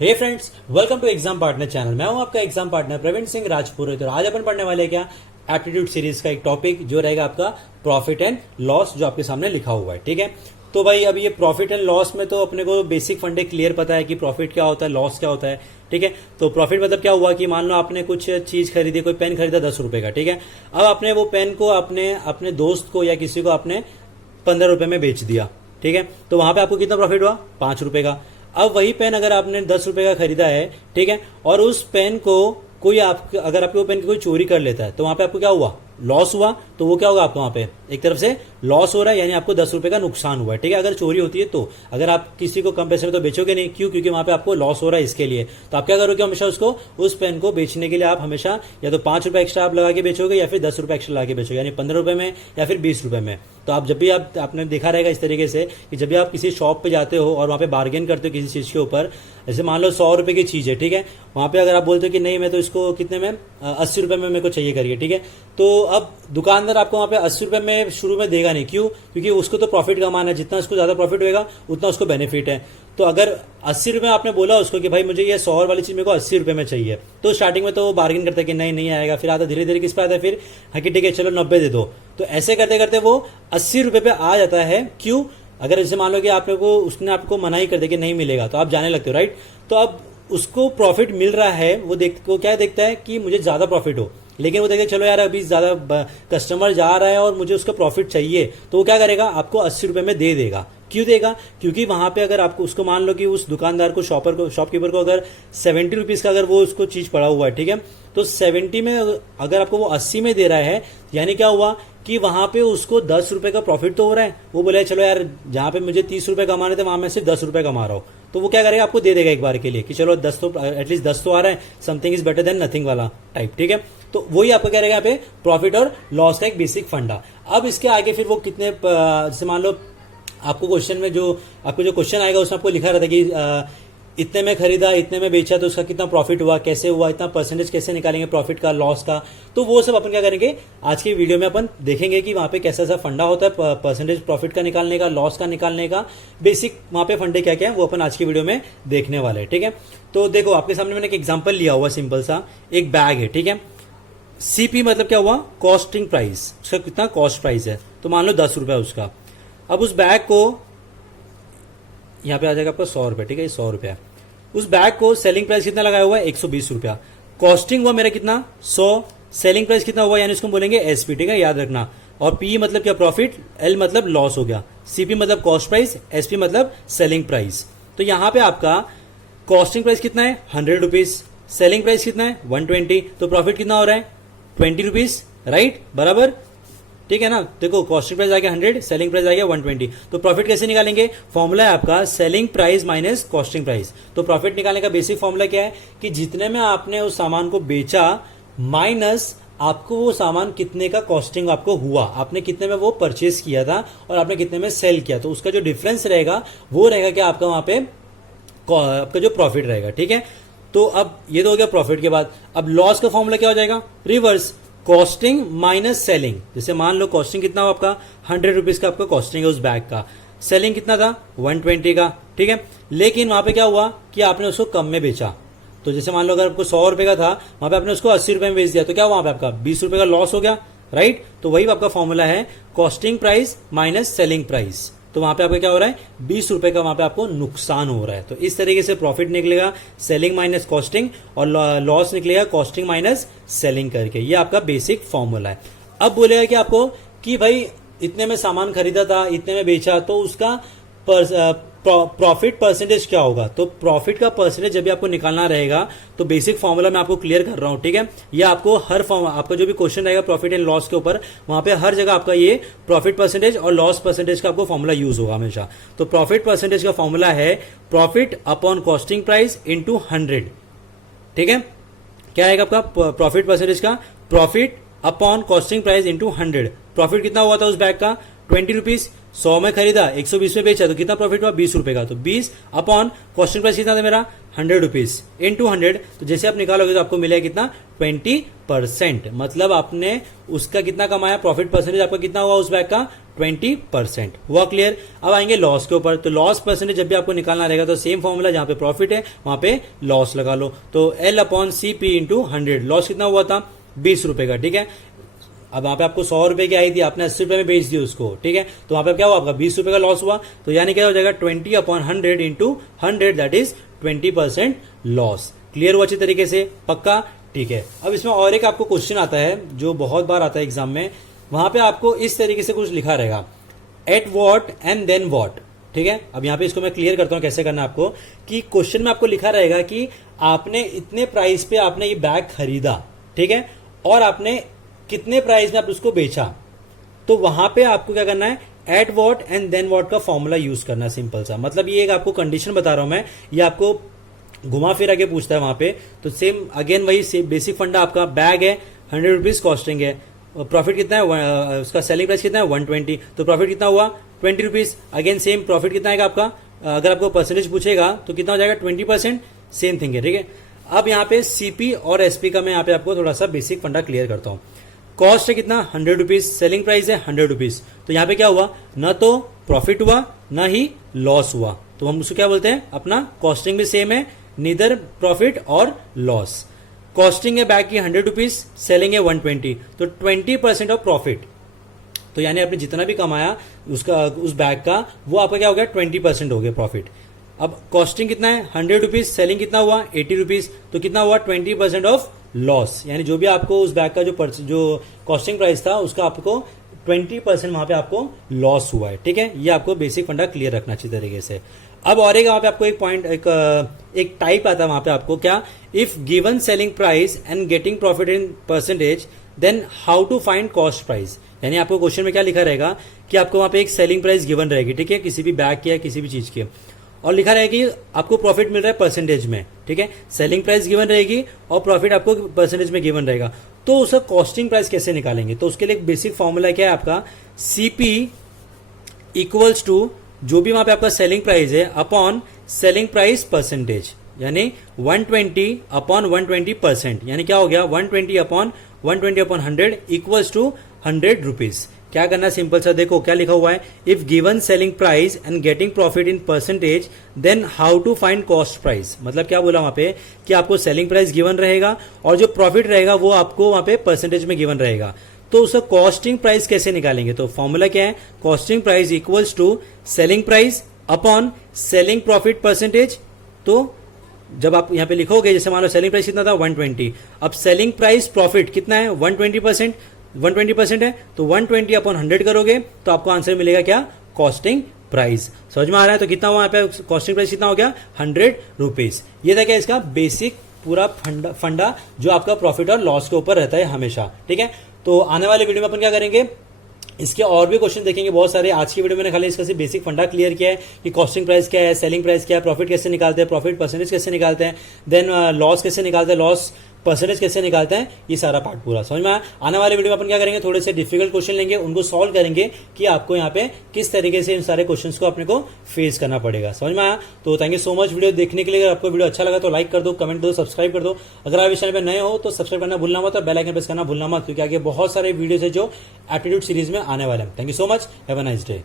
Hey friends, welcome to exam partner channel. मैं हूं आपका एग्जाम पार्टनर प्रवीण सिंह राजपुरोहित। और आज अपन पढ़ने वाले हैं क्या, एप्टीट्यूड सीरीज का एक टॉपिक जो रहेगा आपका प्रॉफिट एंड लॉस, जो आपके सामने लिखा हुआ है। ठीक है, तो भाई अब ये प्रॉफिट एंड लॉस में तो अपने को बेसिक फंडे क्लियर पता है कि प्रॉफिट क्या होता है, लॉस क्या होता है। ठीक है, तो प्रॉफिट मतलब क्या हुआ कि मान लो आपने कुछ चीज खरीदी, कोई पेन खरीदा 10 रुपए का। ठीक है, अब आपने वो पेन को अपने दोस्त को या किसी को आपने 15 रुपए में बेच दिया। ठीक है, तो वहां पे आपको कितना प्रॉफिट हुआ, 5 रुपए का। अब वही पेन अगर आपने 10 रुपए का खरीदा है, ठीक है, और उस पेन को कोई अगर आपके वो पेन की कोई चोरी कर लेता है, तो वहां पे आपको क्या हुआ, लॉस हुआ। तो वो क्या होगा आपको वहां पे एक तरफ से लॉस हो रहा है, यानी आपको 10 रुपए का नुकसान हुआ है। ठीक है, अगर चोरी होती है तो अगर आप किसी को कम पैसे में तो बेचोगे नहीं, क्यों, क्योंकि वहां पे आपको लॉस हो रहा है इसके लिए। तो आप क्या करोगे, हमेशा उस पेन को बेचने के लिए आप हमेशा या तो 5 रुपए एक्स्ट्रा आप लगा के बेचोगे या फिर 10 रुपए एक्स्ट्रा लगा के बेचोगे, यानी 15 रुपए में या फिर 20 रुपए में। तो आप जब भी आपने देखा रहेगा इस तरीके से कि जब भी आप किसी शॉप पे जाते हो और वहां पे बार्गेन करते हो किसी चीज के ऊपर, जैसे मान लो 100 रुपए की चीज है, ठीक है, वहां पे अगर आप बोलते हो कि नहीं मैं तो इसको कितने में 80 रुपए में मेरे को चाहिए करिए। ठीक है, तो अब दुकानदार आपको वहां पे 80 रुपए में शुरू में देगा नहीं, क्यों, क्योंकि उसको तो प्रॉफिट कमाना है, जितना उसको ज्यादा प्रॉफिट होगा उतना उसको बेनिफिट है। तो अगर 80 रुपए आपने बोला उसको कि भाई मुझे ये 100 वाली चीज मेरे को 80 रुपए में चाहिए, तो स्टार्टिंग में तो वो बार्गेन करता है कि नहीं आएगा, फिर आता धीरे धीरे किस पे आता है, फिर हाँ कि ठीक है चलो 90 दे दो। तो ऐसे करते करते वो 80 रुपए पे आ जाता है। क्यों, अगर जैसे मान लो कि उसने आपको मना ही कर दे कि नहीं मिलेगा, तो आप जाने लगते हो, राइट। तो अब उसको प्रॉफिट मिल रहा है, वो क्या देखता है कि मुझे ज्यादा प्रॉफिट हो, लेकिन वो देखे चलो यार अभी ज्यादा कस्टमर जा रहा है और मुझे उसका प्रॉफिट चाहिए, तो वो क्या करेगा, आपको 80 रुपए में दे देगा। क्यों देगा, क्योंकि वहां पे अगर आपको उसको मान लो कि उस दुकानदार को शॉपकीपर को अगर 70 रुपीज का अगर वो उसको चीज पड़ा हुआ है, ठीक है, तो 70 में अगर आपको वो 80 में दे रहा है, यानी क्या हुआ कि वहां पे उसको 10 रुपए का प्रॉफिट तो हो रहा है। वो बोले चलो यार जहां पे मुझे 30 रुपए कमाने थे वहां मैं सिर्फ 10 रुपए कमा रहा हूं, तो वो क्या करेगा, आपको दे देगा एक बार के लिए कि चलो 10 तो एटलीस्ट 10 तो आ रहा है, something is better than nothing वाला टाइप। ठीक है, तो वही आपको क्या रहेगा यहाँ पे प्रॉफिट और लॉस का एक बेसिक फंडा। अब इसके आगे फिर वो कितने, जैसे मान लो आपको क्वेश्चन में जो क्वेश्चन आएगा उसमें आपको लिखा रहता है कि इतने में खरीदा, इतने में बेचा, तो उसका कितना प्रॉफिट हुआ, कैसे हुआ, इतना परसेंटेज कैसे निकालेंगे प्रॉफिट का, लॉस का। तो वो सब अपन क्या करेंगे आज की वीडियो में अपन देखेंगे कि वहां पे कैसा सा फंडा होता है परसेंटेज प्रॉफिट का निकालने का, लॉस का निकालने का, बेसिक वहां पे फंडे क्या क्या है वो अपन आज की वीडियो में देखने वाले हैं। ठीक है, तो देखो आपके सामने मैंने एक एग्जाम्पल लिया हुआ सिंपल सा, एक बैग है, ठीक है, सीपी मतलब क्या हुआ, कॉस्टिंग प्राइस, उसका कितना कॉस्ट प्राइस है, तो मान लो 10 रुपए उसका। अब उस बैग को यहां पे आ जाएगा आपका 100 रुपए, ठीक है, 100 रुपया। उस बैग को सेलिंग प्राइस कितना लगाया हुआ है, 120 रुपया। कॉस्टिंग हुआ मेरा कितना, 100, सेलिंग प्राइस कितना हुआ, यानी इसको बोलेंगे एसपी, ठीक है, याद रखना। और पी मतलब क्या, प्रॉफिट, एल मतलब लॉस हो गया, सीपी मतलब कॉस्ट प्राइस, एसपी मतलब सेलिंग प्राइस। तो यहां पे आपका कॉस्टिंग प्राइस कितना है, 100 रुपीज, सेलिंग प्राइस कितना है, 120, तो प्रॉफिट कितना हो रहा है, 20 रुपीज, राइट, बराबर, ठीक है ना। देखो कॉस्टिंग प्राइस आ गया 100, सेलिंग प्राइस आ गया 120, तो प्रॉफिट कैसे निकालेंगे, फॉर्मूला है आपका selling price minus costing price. तो प्रॉफिट निकालने का बेसिक फॉर्मूला क्या है कि जितने में आपने उस सामान को बेचा माइनस आपको वो सामान कितने का कॉस्टिंग आपको हुआ, आपने कितने में वो परचेज किया था और आपने कितने में सेल किया, तो उसका जो डिफरेंस रहेगा वो रहेगा कि आपका वहां पे आपका जो प्रॉफिट रहेगा। ठीक है, तो अब ये तो हो गया प्रॉफिट के बाद। अब लॉस का फॉर्मूला क्या हो जाएगा, रिवर्स, कॉस्टिंग माइनस सेलिंग। जैसे मान लो कॉस्टिंग कितना हो आपका, 100 रुपीज का आपका कॉस्टिंग है उस बैग का, सेलिंग कितना था, 120 का, ठीक है, लेकिन वहां पे क्या हुआ कि आपने उसको कम में बेचा। तो जैसे मान लो अगर आपको 100 रुपए का था, वहां पे आपने उसको 80 रुपए में बेच दिया, तो क्या वहां पे आपका 20 रुपए का लॉस हो गया, राइट। तो वही आपका फॉर्मूला है costing price minus selling price. तो वहां पे आपका क्या हो रहा है, 20 रुपए का वहां पे आपको नुकसान हो रहा है। तो इस तरीके से प्रॉफिट निकलेगा सेलिंग माइनस कॉस्टिंग, और लॉस निकलेगा कॉस्टिंग माइनस सेलिंग करके। ये आपका बेसिक फॉर्मूला है। अब बोलेगा कि आपको कि भाई इतने में सामान खरीदा था, इतने में बेचा, तो उसका प्रॉफिट परसेंटेज क्या होगा। तो प्रॉफिट का परसेंटेज जब भी आपको निकालना रहेगा, तो बेसिक फॉर्मूला मैं आपको क्लियर कर रहा हूं, ठीक है। ये आपको हर आपका जो भी क्वेश्चन रहेगा प्रॉफिट एंड लॉस के ऊपर, वहां पे हर जगह आपका ये प्रॉफिट परसेंटेज और लॉस परसेंटेज का आपको फॉर्मूला यूज होगा हमेशा। तो प्रॉफिट परसेंटेज का फॉर्मूला है profit upon costing price into 100, ठीक है। क्या आएगा आपका प्रॉफिट परसेंटेज का, profit upon costing price into 100। Profit कितना हुआ था उस बैग का, 20 रुपीज, 100 में खरीदा, 120 में बेचा, तो कितना प्रॉफिट हुआ, 20 रुपए का। तो 20 अपॉन कॉस्टिंग प्राइस कितना था मेरा, 100 रुपीज, इंटू 100, तो जैसे आप निकालोगे तो आपको मिलेगा कितना, 20%। मतलब आपने उसका कितना कमाया, प्रॉफिट परसेंटेज आपका कितना हुआ उस बैग का, 20%। हुआ क्लियर। अब आएंगे लॉस के ऊपर। तो लॉस परसेंटेज जब भी आपको निकालना रहेगा तो सेम फॉर्मूला, जहां पे प्रॉफिट है वहां पे लॉस लगा लो। तो L/CP इंटू 100। लॉस कितना हुआ था? 20 रुपए का। ठीक है, अब वहां पे आपको 100 रुपए की आई थी, आपने 80 रुपए में बेच दी उसको। ठीक है, तो वहां पे क्या हुआ? आपका 20 रुपए का लॉस हुआ। तो यानी क्या हो जाएगा? 20/100 into 100, that is 20% loss. Clear हुआ अच्छी तरीके से? पक्का? ठीक है। अब इसमें और एक आपको क्वेश्चन आता है जो बहुत बार आता है एग्जाम में। वहां पे आपको इस तरीके से कुछ लिखा रहेगा, at what and then what. ठीक है, अब यहां पे इसको मैं क्लियर करता हूं कैसे करना है आपको। कि क्वेश्चन में आपको लिखा रहेगा कि आपने इतने प्राइस पे आपने ये बैग खरीदा, ठीक है, और आपने कितने प्राइस में आप उसको बेचा। तो वहां पे आपको क्या करना है? At what and then what का फॉर्मूला यूज करना है, सिंपल सा। मतलब ये एक आपको कंडीशन बता रहा हूं मैं, ये आपको घुमा फिरा के पूछता है वहां पे। तो सेम अगेन वही बेसिक फंडा, आपका बैग है, 100 रुपीज कॉस्टिंग है, प्रॉफिट कितना है? उसका सेलिंग प्राइस कितना है? 120। तो प्रॉफिट कितना हुआ? 20 रुपीज। अगेन सेम प्रॉफिट कितना आएगा आपका? अगर आपको परसेंटेज पूछेगा तो कितना हो जाएगा? 20%। सेम थिंग है। ठीक है, अब यहाँ पे सीपी और एसपी का मैं यहाँ पे आपको थोड़ा सा बेसिक फंडा क्लियर करता हूँ। कॉस्ट है कितना? 100 रुपीज। सेलिंग प्राइस है 100 रुपीज। तो यहाँ पे क्या हुआ? न तो प्रॉफिट हुआ न ही लॉस हुआ। तो हम उसको क्या बोलते हैं? अपना कॉस्टिंग भी सेम है, नीदर प्रॉफिट और लॉस। कॉस्टिंग है बैग की 100 रुपीज, सेलिंग है 120, तो 20% ऑफ प्रॉफिट। तो यानी आपने जितना भी कमाया उसका उस बैग का, वो आपका क्या हो गया? 20% हो गया प्रॉफिट। अब कॉस्टिंग कितना है? 100 रुपीज। सेलिंग कितना हुआ? 80 रुपीज। तो कितना हुआ? 20% ऑफ लॉस। यानी जो भी आपको उस बैग का जो कॉस्टिंग प्राइस था उसका आपको 20% वहां पे आपको लॉस हुआ है। ठीक है, ये आपको बेसिक फंडा क्लियर रखना अच्छी तरीके से। अब और एक वहां पे आपको एक पॉइंट, एक टाइप आता है वहां पे आपको क्या? If given selling price and getting profit in percentage, then how to find cost price. यानी आपको क्वेश्चन में क्या लिखा रहेगा कि आपको वहां पे एक सेलिंग प्राइस गिवन रहेगी, ठीक है, किसी भी बैग की या किसी भी चीज की, और लिखा रहेगा कि आपको प्रॉफिट मिल रहा है परसेंटेज में। ठीक है, सेलिंग प्राइस गिवन रहेगी और प्रॉफिट आपको परसेंटेज में गिवन रहेगा। तो उसका कॉस्टिंग प्राइस कैसे निकालेंगे? तो उसके लिए एक बेसिक फॉर्मूला क्या है आपका? सीपी इक्वल्स टू जो भी वहां पे आपका सेलिंग प्राइस है अपॉन सेलिंग प्राइस परसेंटेज, यानी 120 अपॉन 120%। यानी क्या हो गया? 120 अपॉन 100 इक्वल्स टू 100 रुपीज। क्या करना है? सिंपल सा देखो क्या लिखा हुआ है, if given selling price and getting profit in percentage, then how to find cost price. मतलब क्या बोला वहां पे कि आपको सेलिंग प्राइस गिवन रहेगा और जो प्रॉफिट रहेगा वो आपको वहां पे परसेंटेज में गिवन रहेगा। तो उसका कॉस्टिंग प्राइस कैसे निकालेंगे? तो फॉर्मूला क्या है? Costing price equals to selling price upon selling profit percentage. तो जब आप यहां पे लिखोगे, जैसे मान लो सेलिंग प्राइस कितना था? 120। अब सेलिंग प्राइस प्रॉफिट कितना है? 120%। 120% है तो 120 अपॉन 100 करोगे तो आपको आंसर मिलेगा क्या? Costing price. समझ में आ रहा है? तो कितना हुआ यहाँ पे? कॉस्टिंग प्राइस कितना हो गया? 100 रुपीज। ये था क्या इसका बेसिक पूरा फंडा जो आपका प्रॉफिट और लॉस के ऊपर रहता है हमेशा। ठीक है, तो आने वाले वीडियो में अपन क्या करेंगे, इसके और भी क्वेश्चन देखेंगे बहुत सारे। आज की वीडियो में खाली इसका सिर्फ बेसिक फंडा क्लियर किया है कि कॉस्टिंग प्राइस क्या है, सेलिंग प्राइस क्या है, प्रॉफिट कैसे निकालते हैं, प्रॉफिट परसेंटेज कैसे निकालते हैं, देन लॉस कैसे निकालते हैं, लॉस परसेंटेज कैसे निकालते हैं, ये सारा पार्ट पूरा समझ में आया। आने वाले वीडियो में अपन क्या करेंगे, थोड़े से डिफिकल्ट क्वेश्चन लेंगे, उनको सॉल्व करेंगे कि आपको यहाँ पे किस तरीके से इन सारे क्वेश्चंस को अपने को फेस करना पड़ेगा। समझ में आया? तो thank you so much video देखने के लिए। अगर आपको वीडियो अच्छा लगा तो लाइक कर दो, कमेंट कर दो, सब्सक्राइब कर दो। अगर आप इस चैनल पर नए हो तो सब्सक्राइब करना भूलना मत और बेल आइकन प्रेस करना भूलना मत, क्योंकि आगे बहुत सारे वीडियोस है जो एप्टीट्यूड सीरीज में आने वाले हैं। Thank you so much, have a nice day.